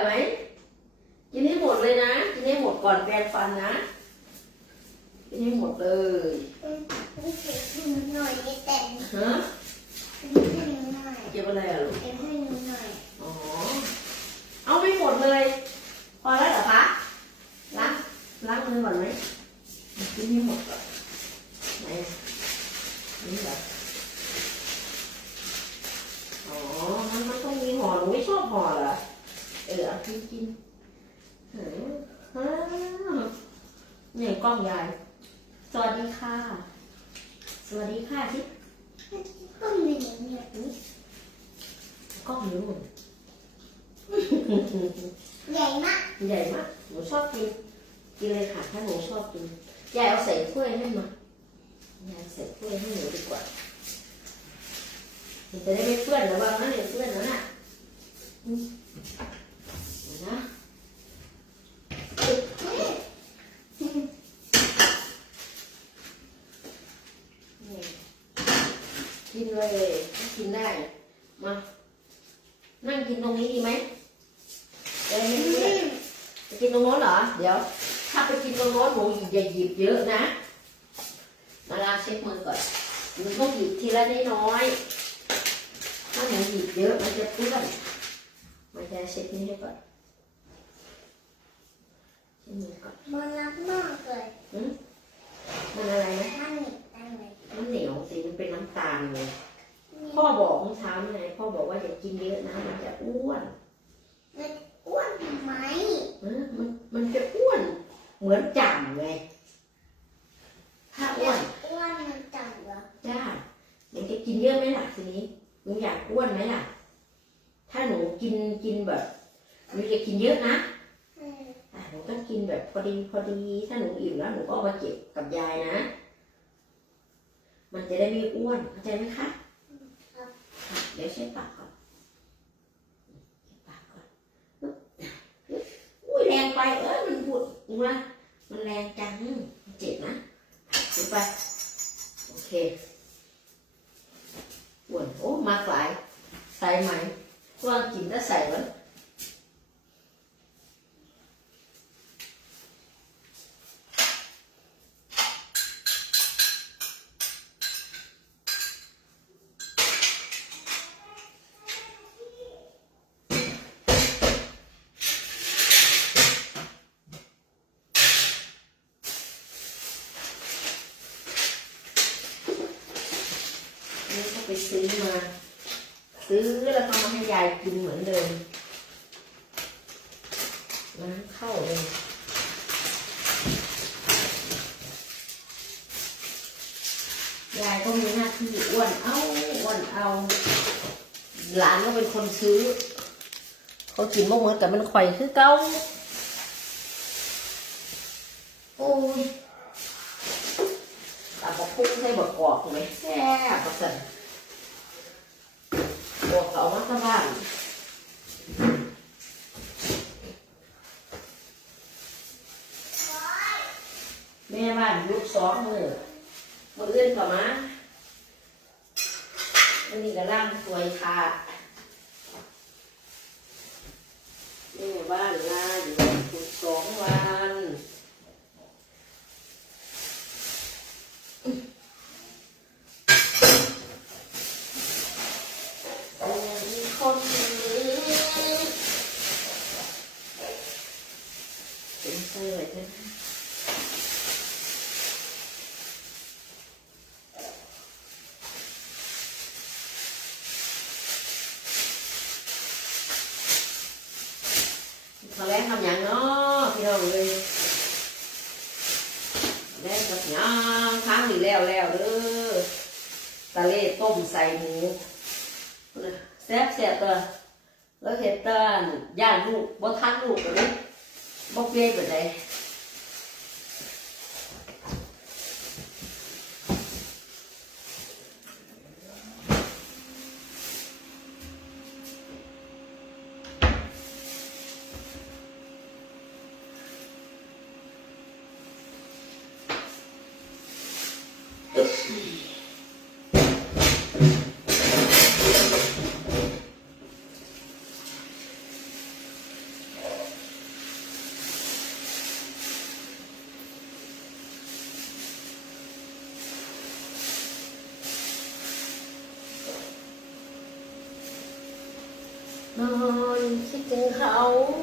อยไหมกินให้หมดเลยนะ กินให้หมดก่อนแปรงฟันนะ กินให้หมดเลยนี่เก็บให้หนูหน่อยนี่แต่งฮะเก็บให้หนูหน่อยเก็บอะไรอะลูก เก็บให้หนูหน่อยอ๋อ เอาไม่หมดเลย พอแล้วเหรอคะล้างล้างมือก่อนไหมกินให้หมดก่อนไหนนี่เหรออ๋อ มันมันต้องมีห่อหนูไม่ชอบห่อเหรอเออเอา กินกินเฮ้ยเนี่ยกล้องยาย สวัสดีค่ะ สวัสดีค่ะสิก็มีอย่างแบบนี้กล้องอยู่ใหญ่มาก ใหญ่มาก หนูชอบกิน กินเลยค่ะ ถ้าหนูชอบกิน ยายเอาใส่ถ้วยให้มายายใส่ถ้วยให้หนูดีกว่ามันจะได้ไม่เปื้อนระวังนะเนี่ยเปื้อนแล้วน่ะ นะกินเลยกินได้ มา นั่งกินตรงนี้ดีไหมเออไม่เปื้อนไปกินตรงโน้นเหรอ เดี๋ยว ถ้าไปกินตรงโน้นหนูอย่าหยิบเยอะนะ มาลาเช็คมือก่อนหนูต้องหยิบทีละน้อย ถ้าหนูหยิบเยอะมันจะเปื้อนมาจะเช็คนี้ให้ก่อน มือก่อนมันรักมากเลยมันอะไรนะท่านนี่ตั้งเลยมันเหนียวสิมันเป็นน้ำตาลเลย พ่อบอกเมื่อเช้านี่ไงพ่อบอกว่าอย่ากินเยอะนะมันจะอ้วน มันอ้วนทำไมเออมันมันจะอ้วน เหมือนจ่ำไงถ้าอ้วนอ้วนมันจังเหรอจ้าหนูจะกินเยอะไหมล่ะทีนี้หนูอยากอ้วนไหมล่ะ ถ้าหนูกินกินแบบหนูจะกินเยอะนะอืมอะ หนูก็กินแบบพอดีพอดี ถ้าหนูอิ่มแล้วหนูก็เอามาเก็บกับยายนะ มันจะได้ไม่อ้วนเข้าใจไหมคะค่ะเดี๋ยวเช็ดปากก่อนเช็ดปากก่อนอุ้ยแรงไปเอ้ยมันปวดนะมันแรงจังเจ็บนะดูไปโอเคอ้วนโอ้มากหลายใส่ไหมว่างกินแล้วใส่ไว้ ซื้อมา ซื้อแล้วก็มาให้ยายกินเหมือนเดิมน้ำเข้าเลยยายก็มีหน้าที่อ้วนเอาอ้วนเอา หลานก็เป็นคนซื้อ เขากินบ่เหมือนกับมันข่อยคือเก้าโอ้ยตาบอกพุ่งใส่บกกอกไหมแซ่บประเสริฐ บอกเขามาสบ้านแม่บ้านยุบสองมือมืออื่นเข้ามาวันนี้ก็ร่างสวยค่ะแม่บ้านลาอยู่สุดสองวันแต่ยังมีคนหนึ่งเป็นเสื้อใช่ไหม เขาแรกทำอย่างเนาะพี่น้องเลยแล้วกับย่างค้างหรือแล้วแล้วเด้อตะเล่ต้มใส่หมูแซ่บแซ่บตัวแล้วเห็ดตานย่านลูกบ่ทันลูกตัวนี้บ่เปรี้ยวแบบไห Oh, you're sitting how?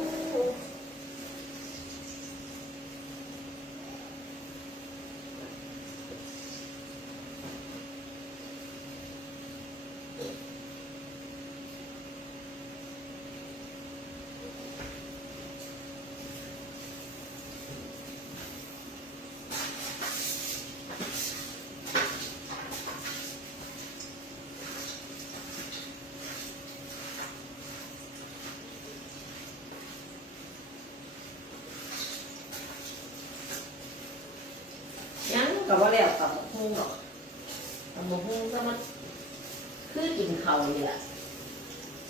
กับว่าแล้วกับหุ้งหรอกกับหุ้งก็มันคือกินเขานี่แหละ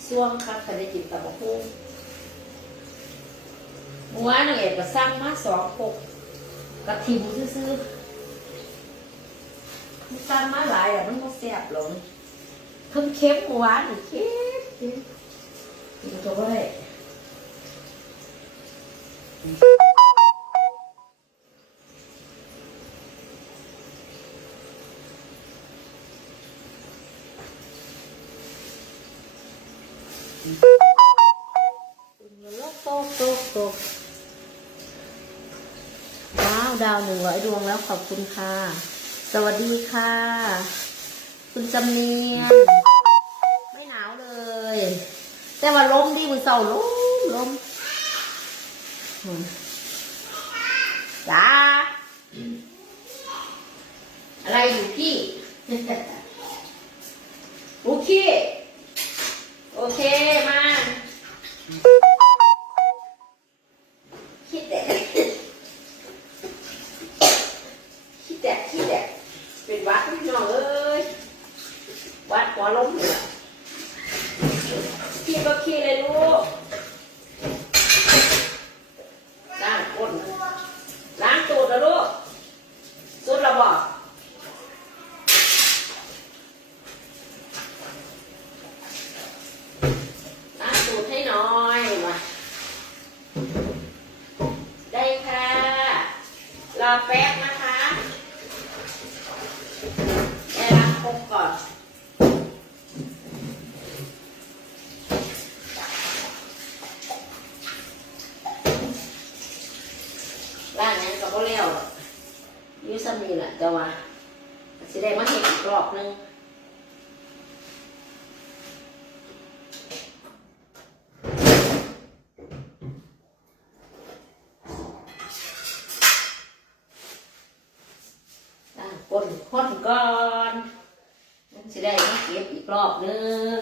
ช่วงคักก็ได้กินกับหุ้งเมื่อวนนางเอกก็สร้างมาสองปกกระถิ่นซื้อมันสร้างมาหลายอะมันก็แซ่บหลงเพิ่งเค็มเมื่อวานเค็มเค็มกินก็ไม่ได้ ลกโตกโตกโตกว้าวดาวหนึ่งร้อยดวงแล้วขอบคุณค่ะ สวัสดีค่ะ คุณจำเนียนไม่หนาวเลย แต่ว่าลมดีมือเสาลมลมอืมจ้าอะไรอยู่พี่โอเค โอเค มาคิดแต่คิดแต่คิดแต่เป็นวัดพี่น้องเอ้ยวัดหัวล้มเลยขี้ก็ขี้เลยลูกล้างก้นล้างตูดนะลูกสุดระบอกล้างตูดให้หน่อยมา ได้ค่ะ ร อแป๊บนะคะได้ล้างคงก่อนล้างนั้นก็บ่แล้วหรอกอยูซัมนี่แหละแต่ว่าสิได้มาเห็นกรอบนึง ก้นค้นก่อนมันสิได้มาเก็บอีกรอบนึง